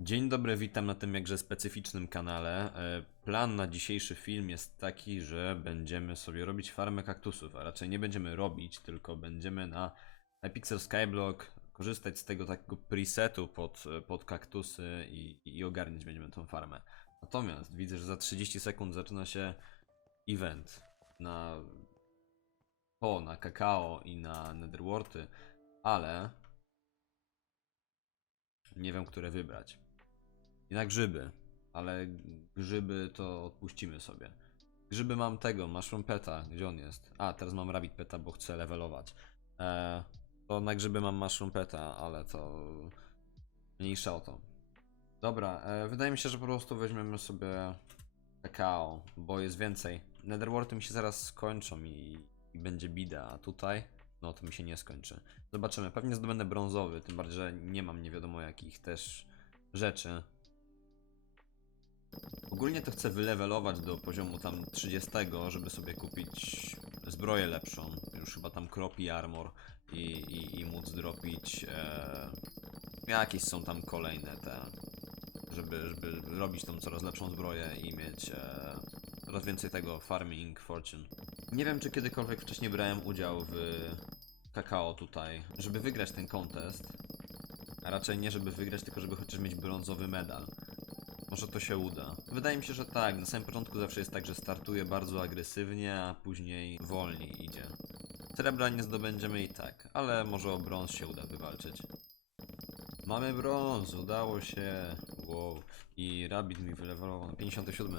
Dzień dobry, witam na tym jakże specyficznym kanale. E, Plan na dzisiejszy film jest taki, że będziemy sobie robić farmę kaktusów, a raczej nie będziemy robić, tylko będziemy na Hypixel Skyblock korzystać z tego takiego presetu pod, pod kaktusy i, i ogarniać będziemy tą farmę. Natomiast widzę, że za 30 sekund zaczyna się event na to, na kakao i na netherworty, ale nie wiem, które wybrać. I na grzyby, ale grzyby to odpuścimy sobie. Grzyby mam tego, mushroom peta, gdzie on jest? A, teraz mam rabbit peta, bo chcę levelować. Eee, to na grzyby mam mushroom peta, ale to mniejsza o to. Dobra, e, wydaje mi się, że po prostu weźmiemy sobie kakao, bo jest więcej. Netherworty mi się zaraz skończą i, i będzie bida, a tutaj no to mi się nie skończy. Zobaczymy, pewnie zdobędę brązowy, tym bardziej, że nie mam nie wiadomo jakich też rzeczy. Ogólnie to chcę wylevelować do poziomu tam 30, żeby sobie kupić zbroję lepszą. Już chyba tam kropi armor i, i, i móc dropić. E, jakieś są tam kolejne te. Żeby, żeby robić tą coraz lepszą zbroję i mieć e, coraz więcej tego farming fortune. Nie wiem, czy kiedykolwiek wcześniej brałem udział w kakao tutaj, żeby wygrać ten contest. A raczej nie, żeby wygrać, tylko żeby chociaż mieć brązowy medal. Może to się uda. Wydaje mi się, że tak. Na samym początku zawsze jest tak, że startuje bardzo agresywnie, a później wolniej idzie. Srebra nie zdobędziemy i tak, ale może o brąz się uda wywalczyć. Mamy brąz, udało się. Wow. I Rabbit mi wylewelował na 57.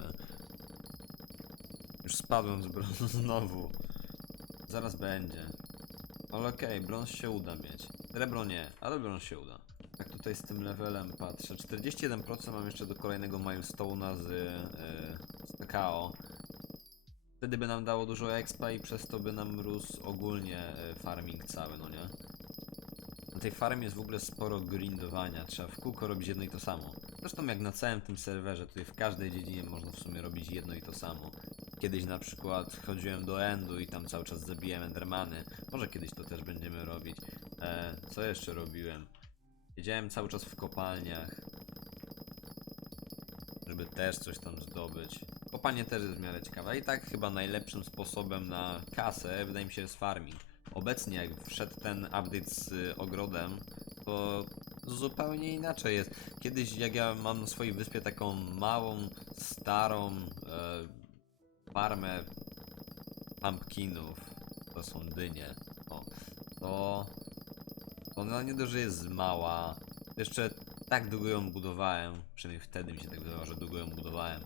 Już spadłem z brązu znowu. Zaraz będzie. Ale okej, brąz się uda mieć. Srebro nie, ale brąz się uda. Tutaj z tym levelem patrzę, 41% mam jeszcze do kolejnego milestone'a z, yy, z kakao. Wtedy by nam dało dużo expa i przez to by nam rósł ogólnie y, farming cały, no nie? Na tej farmie jest w ogóle sporo grindowania, trzeba w kółko robić jedno i to samo. Zresztą jak na całym tym serwerze, tutaj w każdej dziedzinie można w sumie robić jedno i to samo. Kiedyś na przykład chodziłem do Endu i tam cały czas zabijałem Endermany. Może kiedyś to też będziemy robić. E, co jeszcze robiłem? Siedziałem cały czas w kopalniach. Żeby też coś tam zdobyć. Kopalnie też jest w miarę ciekawe. I tak chyba najlepszym sposobem na kasę wydaje mi się jest farming. Obecnie jak wszedł ten update z y, ogrodem, to zupełnie inaczej jest. Kiedyś jak ja mam na swojej wyspie taką małą, starą e, farmę pumpkinów, to są dynie, o, to ona nie dość, że jest mała. Jeszcze tak długo ją budowałem. Przynajmniej wtedy mi się tak wydawało, że długo ją budowałem.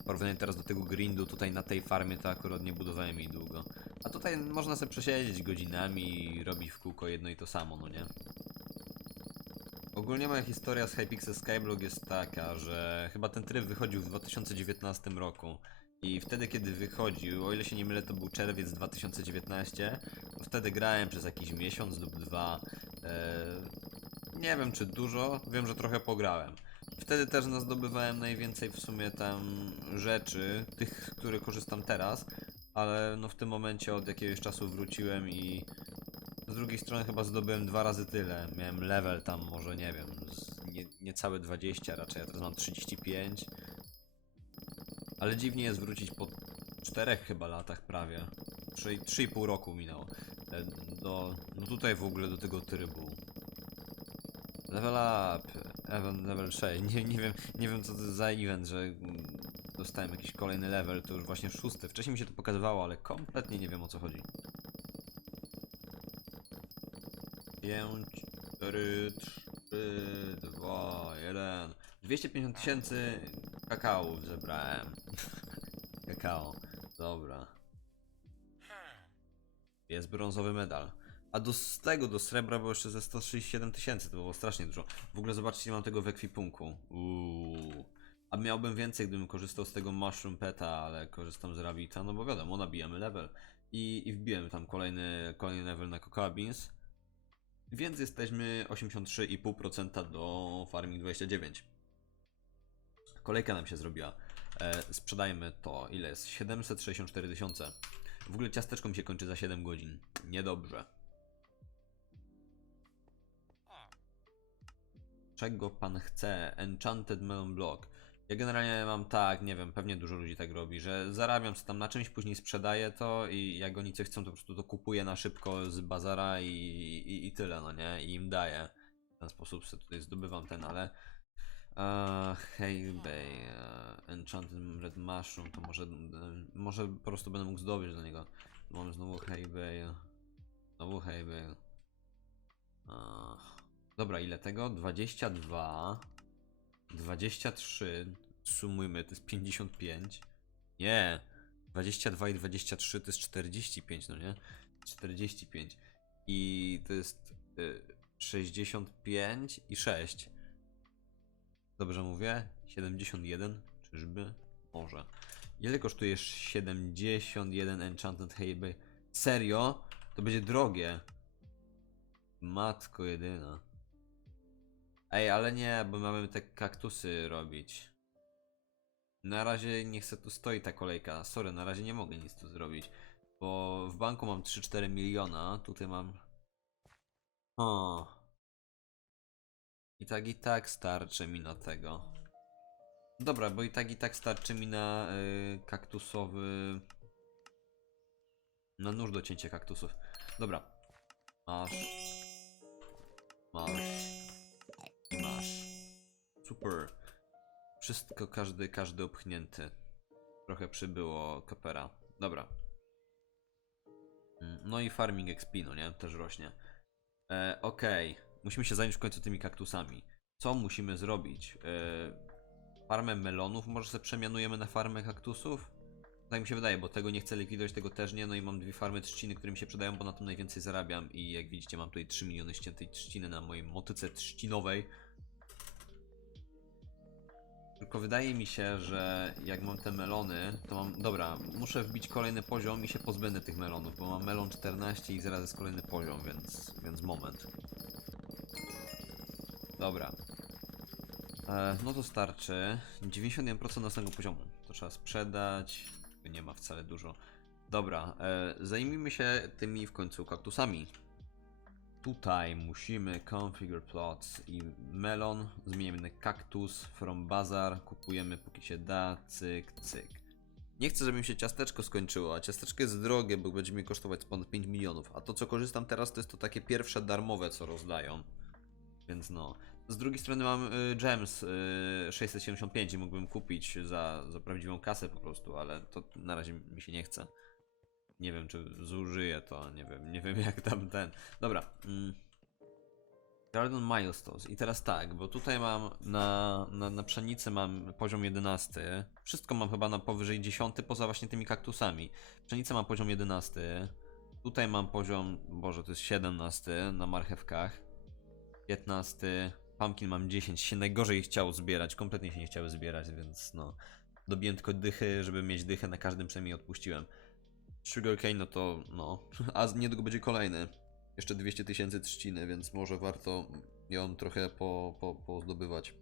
W porównaniu teraz do tego grindu, tutaj na tej farmie to akurat nie budowałem jej długo. A tutaj można sobie przesiedzieć godzinami i robić w kółko jedno i to samo, no nie? Ogólnie moja historia z Hypixel Skyblock jest taka, że chyba ten tryb wychodził w 2019 roku. I wtedy, kiedy wychodził, o ile się nie mylę, to był czerwiec 2019, to wtedy grałem przez jakiś miesiąc lub dwa. E, nie wiem czy dużo, wiem, że trochę pograłem. Wtedy też zdobywałem najwięcej w sumie tam rzeczy, tych, które korzystam teraz, ale no w tym momencie od jakiegoś czasu wróciłem i z drugiej strony chyba zdobyłem dwa razy tyle. Miałem level tam może, nie wiem, z nie, niecałe 20 raczej, ja teraz mam 35. Ale dziwnie jest wrócić po czterech chyba latach prawie. 3,5 roku minęło. Do, no tutaj w ogóle do tego trybu. Level up, event level 6. Nie, nie wiem, nie wiem co to za event, że mm, dostałem jakiś kolejny level, to już właśnie szósty. Wcześniej mi się to pokazywało, ale kompletnie nie wiem o co chodzi. 5, 4, 3, 2, 1. 250 tysięcy kakao zebrałem. kakao. Dobra. Jest brązowy medal. A do z tego, do srebra było jeszcze ze 137 tysięcy, to było strasznie dużo. W ogóle zobaczcie, mam tego w ekwipunku. Uuu. A miałbym więcej, gdybym korzystał z tego mushroom peta, ale korzystam z rabbita, no bo wiadomo, nabijamy level. I, i wbiłem tam kolejny, kolejny level na Cocoa Beans. Więc jesteśmy 83,5% do Farming 29. Kolejka nam się zrobiła. E, sprzedajmy to. Ile jest? 764 tysiące. W ogóle ciasteczko mi się kończy za 7 godzin. Niedobrze. czego pan chce? Enchanted Melon Block. Ja generalnie mam tak, nie wiem, pewnie dużo ludzi tak robi, że zarabiam sobie tam na czymś, później sprzedaję to i jak oni coś chcą, to po prostu to kupuję na szybko z bazara i, i, i tyle, no nie? I im daję. W ten sposób sobie tutaj zdobywam ten, ale... Uh, hey Bay, uh, Enchanted Red Mushroom, to może, mm, może po prostu będę mógł zdobyć do niego. Mam znowu Hey Bay, znowu Hey Bay. Uh, dobra, ile tego? 22, 23, sumujmy, to jest 55. Nie, 22 i 23 to jest 45, no nie? 45. I to jest y, 65 i 6. Dobrze mówię? 71? Czyżby? Może. Ile kosztuje 71 Enchanted Hayby? Serio? To będzie drogie. Matko jedyna. Ej, ale nie, bo mamy te kaktusy robić. Na razie niech se tu stoi ta kolejka. Sorry, na razie nie mogę nic tu zrobić. Bo w banku mam 3-4 miliona, tutaj mam... O. I tak i tak starczy mi na tego. Dobra, bo i tak i tak starczy mi na y, kaktusowy... Na nóż do cięcia kaktusów. Dobra. Masz. Masz. Masz. Super. Wszystko, każdy, każdy opchnięty. Trochę przybyło kapera. Dobra. Mm, No i farming XP, no nie? Też rośnie. E, Okej. Musimy się zająć w końcu tymi kaktusami. Co musimy zrobić? E, farmę melonów może sobie przemianujemy na farmę kaktusów? Tak mi się wydaje, bo tego nie chcę likwidować, tego też nie. No i mam dwie farmy trzciny, które mi się przydają, bo na tym najwięcej zarabiam. I jak widzicie, mam tutaj 3 miliony ściętej trzciny na mojej motyce trzcinowej. Tylko wydaje mi się, że jak mam te melony, to mam. Dobra, muszę wbić kolejny poziom i się pozbędę tych melonów, bo mam melon 14 i zaraz jest kolejny poziom, więc, więc moment. Dobra. E, no to starczy. 91% następnego poziomu. To trzeba sprzedać. Nie ma wcale dużo. Dobra, e, zajmijmy się tymi w końcu kaktusami. Tutaj musimy configure plots i melon, zmieniamy na kaktus from bazar, kupujemy póki się da, cyk, cyk. Nie chcę, żeby mi się ciasteczko skończyło, a ciasteczko jest drogie, bo będzie mi kosztować ponad 5 milionów, a to co korzystam teraz to jest to takie pierwsze darmowe co rozdają. Więc no. Z drugiej strony mam y, Gems y, 675 i mógłbym kupić za, za prawdziwą kasę po prostu, ale to na razie mi się nie chce. Nie wiem, czy zużyję to, nie wiem, nie wiem jak tam ten. Dobra. Mm. Garden Milestones. I teraz tak, bo tutaj mam na, na, na pszenicy mam poziom 11. Wszystko mam chyba na powyżej 10, poza właśnie tymi kaktusami. Pszenicę mam poziom 11. Tutaj mam poziom, boże, to jest 17 na marchewkach. 15. Pumpkin mam 10. Się najgorzej chciało zbierać, kompletnie się nie chciały zbierać, więc no. Dobiłem tylko dychy, żeby mieć dychę, na każdym przynajmniej odpuściłem. Sugarcane, no to no. A niedługo będzie kolejny. Jeszcze 200 tysięcy trzciny, więc może warto ją trochę po, po, pozdobywać.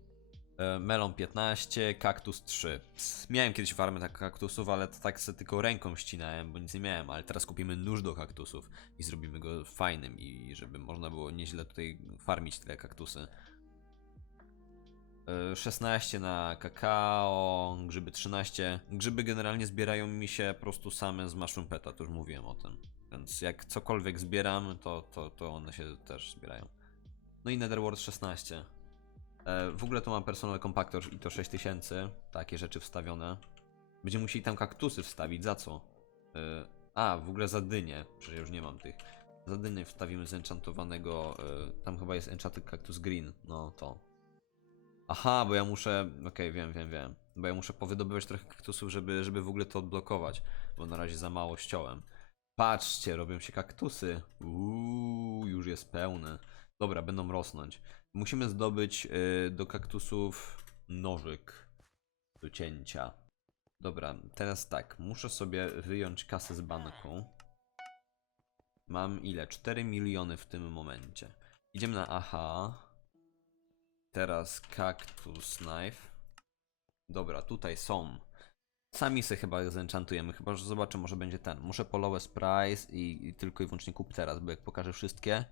E, melon 15, kaktus 3. Ps, Miałem kiedyś farmę tak kaktusów, ale to tak sobie tylko ręką ścinałem, bo nic nie miałem, ale teraz kupimy nóż do kaktusów i zrobimy go fajnym i żeby można było nieźle tutaj farmić te kaktusy. E, 16 na kakao, grzyby 13. Grzyby generalnie zbierają mi się po prostu same z mushroom peta, to już mówiłem o tym. Więc jak cokolwiek zbieram, to, to, to one się też zbierają. No i Netherworld 16. E, w ogóle tu mam personal compactor i to 6000, takie rzeczy wstawione. Będziemy musieli tam kaktusy wstawić, za co? E, a, w ogóle za dynię, przecież już nie mam tych. Za dynię wstawimy z enchantowanego, e, tam chyba jest enchanted cactus green, no to. Aha, bo ja muszę. Okej, wiem, wiem, wiem. Bo ja muszę powydobywać trochę kaktusów, żeby, żeby w ogóle to odblokować. Bo na razie za mało ściąłem. Patrzcie, robią się kaktusy. Uuu, już jest pełne. Dobra, będą rosnąć. Musimy zdobyć y, do kaktusów nożyk do cięcia. Dobra, teraz tak. Muszę sobie wyjąć kasę z banku. Mam ile? 4 miliony w tym momencie. Idziemy na aha. Teraz cactus knife. Dobra, tutaj są. Sami se chyba zenchantujemy, chyba że zobaczę, może będzie ten. Muszę po lowest price i, i tylko i wyłącznie kup teraz, bo jak pokażę wszystkie,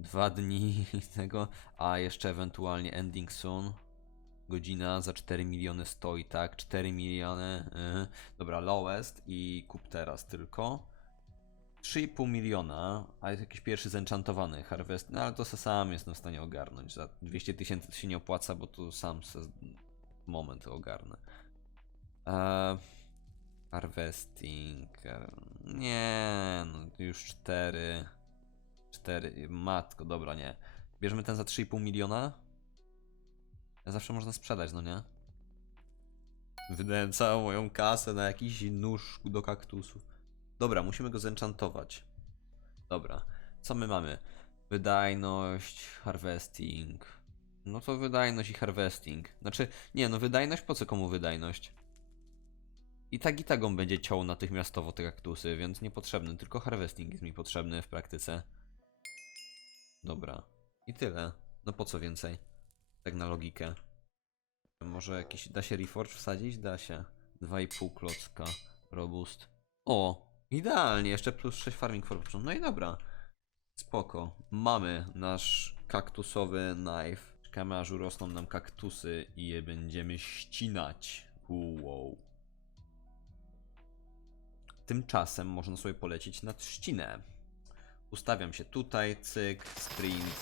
Dwa dni tego, a jeszcze ewentualnie ending soon. Godzina za 4 miliony stoi, tak? 4 miliony. Yy. Dobra, lowest i kup teraz tylko. 3,5 miliona, a jest jakiś pierwszy zenchantowany harvest, no ale to se sam jestem w stanie ogarnąć. Za 200 tysięcy to się nie opłaca, bo tu sam se moment ogarnę. Eee, harvesting. e, Nie, no już 4. 4. Matko, dobra, nie. Bierzemy ten za 3,5 miliona? Zawsze można sprzedać, no nie? Wydałem całą moją kasę na jakiś nóż do kaktusów. Dobra, musimy go zenchantować. Dobra, co my mamy? Wydajność, harvesting. No to wydajność i harvesting. Znaczy, nie, no wydajność, po co komu wydajność? I tak i tak on będzie ciął natychmiastowo te kaktusy, więc niepotrzebny, tylko harvesting jest mi potrzebny w praktyce. Dobra. I tyle. No po co więcej? Tak na logikę. Może jakiś. Da się Reforge wsadzić? Da się. 2,5 klocka. Robust. O! Idealnie, jeszcze plus 6 farming fortune. No i dobra. Spoko. Mamy nasz kaktusowy knife. Czekamy aż urosną nam kaktusy i je będziemy ścinać. Wow. Tymczasem można sobie polecieć na trzcinę. Ustawiam się tutaj, cyk, sprint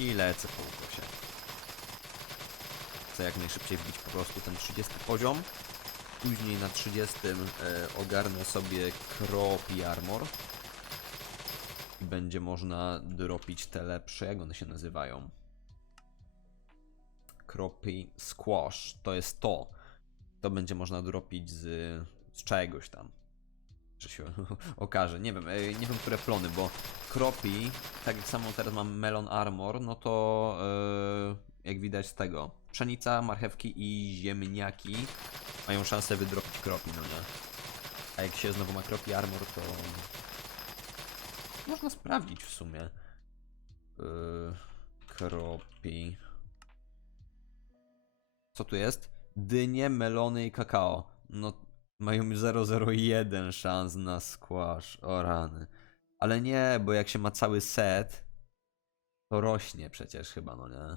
i lecę po ukosie. Chcę jak najszybciej wbić po prostu ten 30 poziom. Później na 30 e, ogarnę sobie crop i armor. I będzie można dropić te lepsze, jak one się nazywają. Cropy Squash, to jest to. To będzie można dropić z, z czegoś tam. Że się okaże. Nie wiem, e, nie wiem które plony, bo Kropi, tak jak samo teraz mam Melon Armor, no to e, jak widać z tego, pszenica, marchewki i ziemniaki mają szansę wydropić kropi, no nie? A jak się znowu ma kropi armor, to można sprawdzić w sumie. Yy, kropi. Co tu jest? Dynie, melony i kakao. No, mają 001 szans na squash. O rany. Ale nie, bo jak się ma cały set, to rośnie przecież chyba, no nie?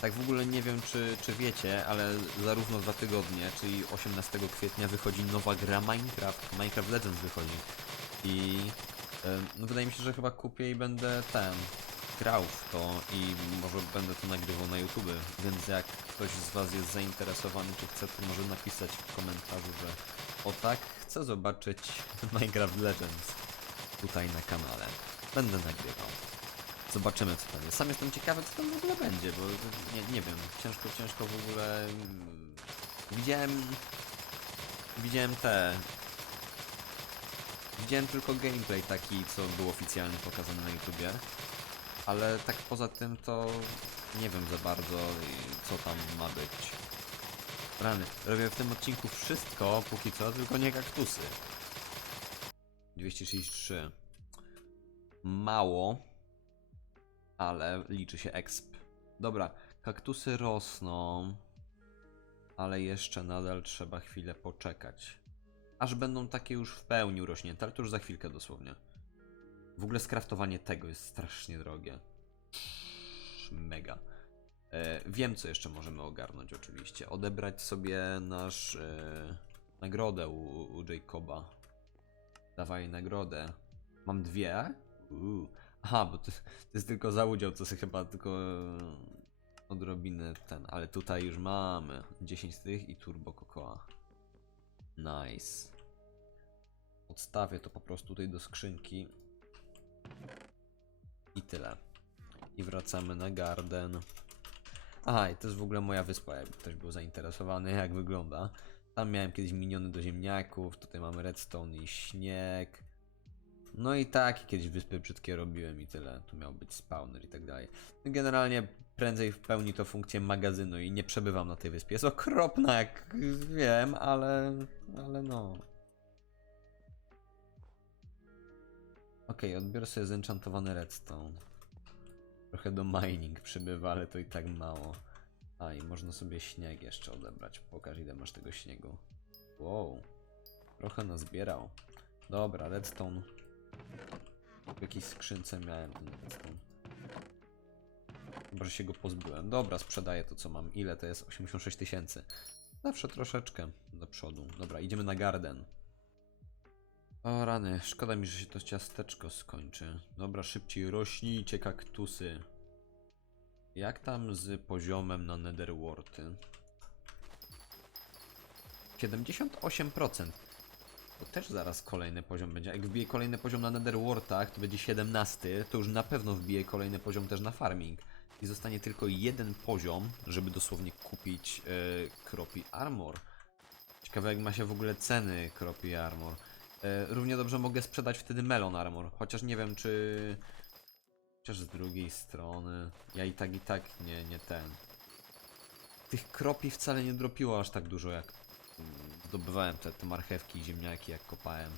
Tak w ogóle nie wiem, czy, czy wiecie, ale zarówno dwa tygodnie, czyli 18 kwietnia wychodzi nowa gra Minecraft. Minecraft Legends wychodzi. I em, no wydaje mi się, że chyba kupię i będę ten grał w to i może będę to nagrywał na YouTube. Więc jak ktoś z Was jest zainteresowany, czy chce, to może napisać w komentarzu, że o tak, chcę zobaczyć Minecraft Legends tutaj na kanale. Będę nagrywał. Zobaczymy co tam jest. Sam jestem ciekawy co tam w ogóle będzie, bo nie, nie wiem, ciężko, ciężko w ogóle... mm, Widziałem... Widziałem te... Widziałem tylko gameplay taki, co był oficjalnie pokazany na YouTubie. Ale tak poza tym to nie wiem za bardzo co tam ma być. Rany, robię w tym odcinku wszystko, póki co, tylko nie kaktusy. 233. Mało, ale liczy się exp. Dobra, kaktusy rosną, ale jeszcze nadal trzeba chwilę poczekać. Aż będą takie już w pełni urośnięte, ale to już za chwilkę dosłownie. W ogóle skraftowanie tego jest strasznie drogie. Mega. E, wiem, co jeszcze możemy ogarnąć, oczywiście. Odebrać sobie nasz e, nagrodę u, u Jacoba. Dawaj nagrodę. Mam dwie? Uuu. Aha, bo to, to jest tylko za udział, co sobie chyba tylko e, odrobinę ten. Ale tutaj już mamy 10 z tych i turbo kokoa. Nice. Odstawię to po prostu tutaj do skrzynki. I tyle. I wracamy na garden. Aha, i to jest w ogóle moja wyspa, jakby ktoś był zainteresowany, jak wygląda. Tam miałem kiedyś miniony do ziemniaków, tutaj mamy redstone i śnieg. No i tak, kiedyś wyspy brzydkie robiłem i tyle. Tu miał być spawner i tak dalej. Generalnie prędzej w pełni to funkcję magazynu i nie przebywam na tej wyspie. Jest okropna, jak wiem, ale, ale no. Okej, odbiorę sobie zenchantowany redstone. Trochę do mining przybywa, ale to i tak mało. A i można sobie śnieg jeszcze odebrać. Pokaż ile masz tego śniegu. Wow. Trochę nazbierał. Dobra, redstone. W jakiejś skrzynce miałem ten redstone. Chyba, że się go pozbyłem. Dobra, sprzedaję to co mam. Ile to jest? 86 tysięcy. Zawsze troszeczkę do przodu. Dobra, idziemy na garden. O rany, szkoda mi, że się to ciasteczko skończy. Dobra, szybciej rośnijcie kaktusy. Jak tam z poziomem na Netherworty? 78%. To też zaraz kolejny poziom będzie. Jak wbije kolejny poziom na Netherwortach, to będzie 17, to już na pewno wbije kolejny poziom też na farming. I zostanie tylko jeden poziom, żeby dosłownie kupić e, kropi armor. Ciekawe jak ma się w ogóle ceny kropi armor. E, równie dobrze mogę sprzedać wtedy melon armor, chociaż nie wiem czy... Chociaż z drugiej strony... Ja i tak i tak nie, nie ten... Tych kropi wcale nie dropiło aż tak dużo jak zdobywałem te, te marchewki i ziemniaki jak kopałem.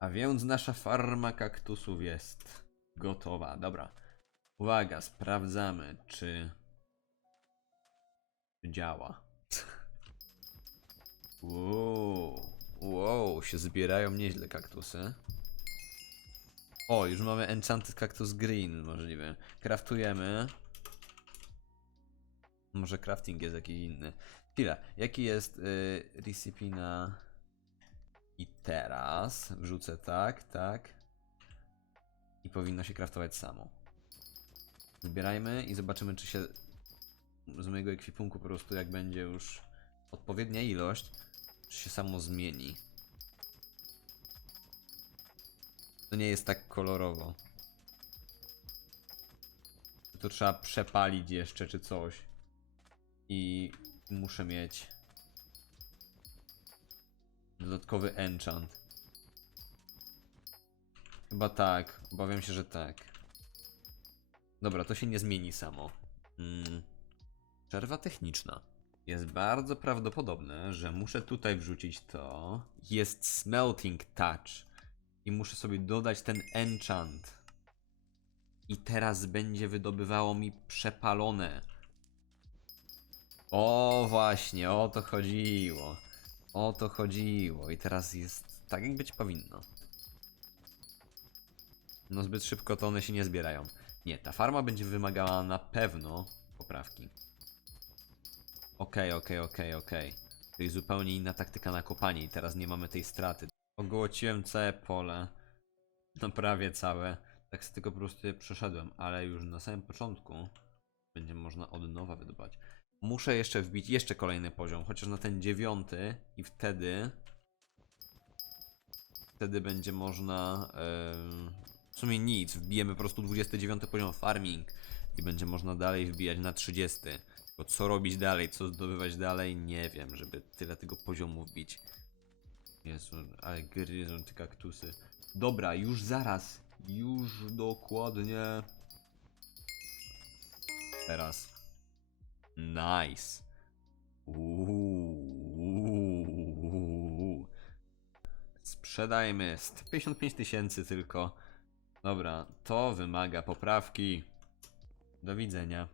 A więc nasza farma kaktusów jest gotowa. Dobra. Uwaga, sprawdzamy czy czy działa. Wow, wow, się zbierają nieźle kaktusy. O, już mamy Enchanted Cactus Green możliwe. Kraftujemy. Może crafting jest jakiś inny. Chwila, jaki jest y, recipe na... I teraz wrzucę tak, tak. I powinno się craftować samo. Zbierajmy i zobaczymy, czy się z mojego ekwipunku po prostu, jak będzie już odpowiednia ilość, się samo zmieni. To nie jest tak kolorowo. To trzeba przepalić jeszcze, czy coś. I muszę mieć dodatkowy enchant. Chyba tak. Obawiam się, że tak. Dobra, to się nie zmieni samo. Mm. Przerwa techniczna. Jest bardzo prawdopodobne, że muszę tutaj wrzucić to. Jest smelting touch. I muszę sobie dodać ten enchant. I teraz będzie wydobywało mi przepalone. O właśnie, o to chodziło. O to chodziło. I teraz jest tak, jak być powinno. No zbyt szybko to one się nie zbierają. Nie, ta farma będzie wymagała na pewno poprawki. Okej, okej, okej, okej. To jest zupełnie inna taktyka na kopanie i teraz nie mamy tej straty. Ogołociłem całe pole. No prawie całe. Tak tylko po prostu je przeszedłem, ale już na samym początku będzie można od nowa wydobywać. Muszę jeszcze wbić jeszcze kolejny poziom, chociaż na ten dziewiąty i wtedy wtedy będzie można em, w sumie nic, wbijemy po prostu 29 poziom farming i będzie można dalej wbijać na 30. Tylko co robić dalej, co zdobywać dalej, nie wiem, żeby tyle tego poziomu wbić. Jezu, ale gryzą te kaktusy. Dobra, już zaraz, już dokładnie. Teraz. Nice. Uuu. Sprzedajmy 155 tysięcy tylko. Dobra, to wymaga poprawki. Do widzenia.